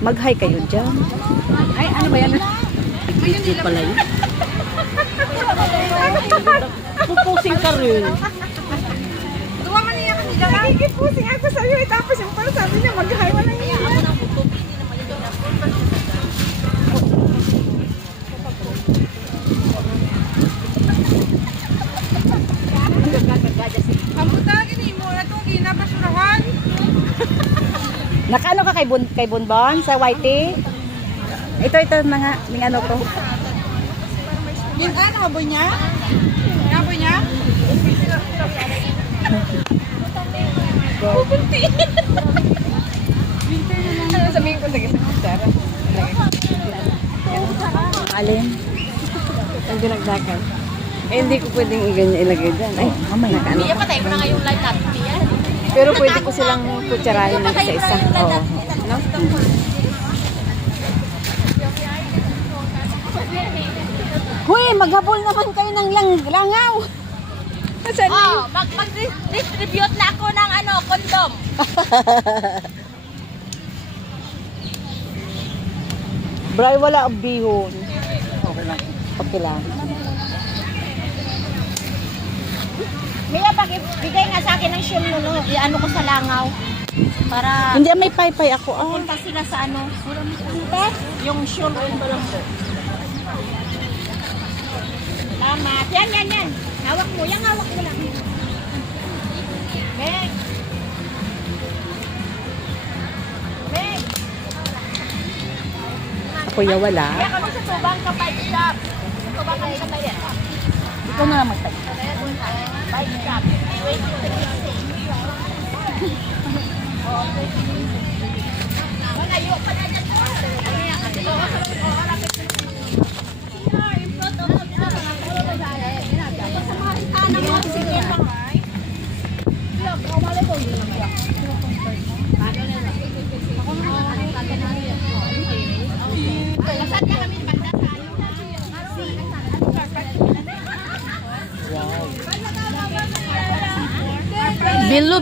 Mag-hi kayo dyan. Ay, ano ba yan? Video pala yun. Pupusing ka rin. Duwa man niya kanila. Nakikipusing ako sa'yo. Tapos yung pala sabi niya, mag-hi. Wala niya. Kamutagin mo. Itong ginabasurahan. Nakaano ka kay Bonbon sa Whitey? Ito mga ano to. Yung ano, aboy niya? Aboy niya? Pupunti. Ano sabihin ko lagi sa kutsara? Alin? Ang dinagdagan. Eh, hindi ko pwedeng i-ganyan ilagay dyan. Ay, Mamaya ka ano. Patay ko na nga yung live natin. Yan. pero pwede ko silang kutsarahin ng isa-isa. Oo. No? Huy, maghabol naman kayo ng langaw. Nasaan na Oh, mag-distribute na ako ng ano, kondom. Bray, wala ang bihon. Okay lang. Okay lang. Mia, bigay nga sa akin ng shul mo, no? I-ano ko sa langaw. Para Hindi, may paypay ako. Ah. punta sila sa ano. Yung shul. Salamat. Yan. Hawak mo. Yang hawak mo lang. Meg. Meg. Ako ya wala. Kaya kami sa Tubang Kapay Shop. Tubang kami sa Tayan. Ikaw na lang magtay. Bike shop. Wait. Malayo pa na dyan.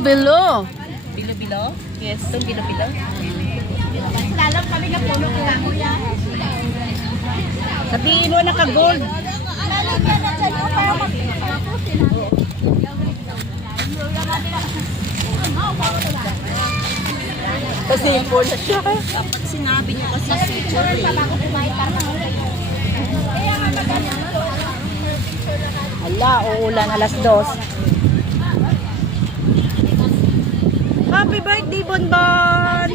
Bilo. Bilo-bilo? Yes. Itong bilo-bilo? Lalang kami na puno ko lang. Sabihin mo naka-gold. Lalagyan na dyan yung para mag-tapos sila. Kasi po na siya. Dapat sinabi niyo kasi si Cherry. Ala, uulan alas 2. Happy birthday, Bonbon!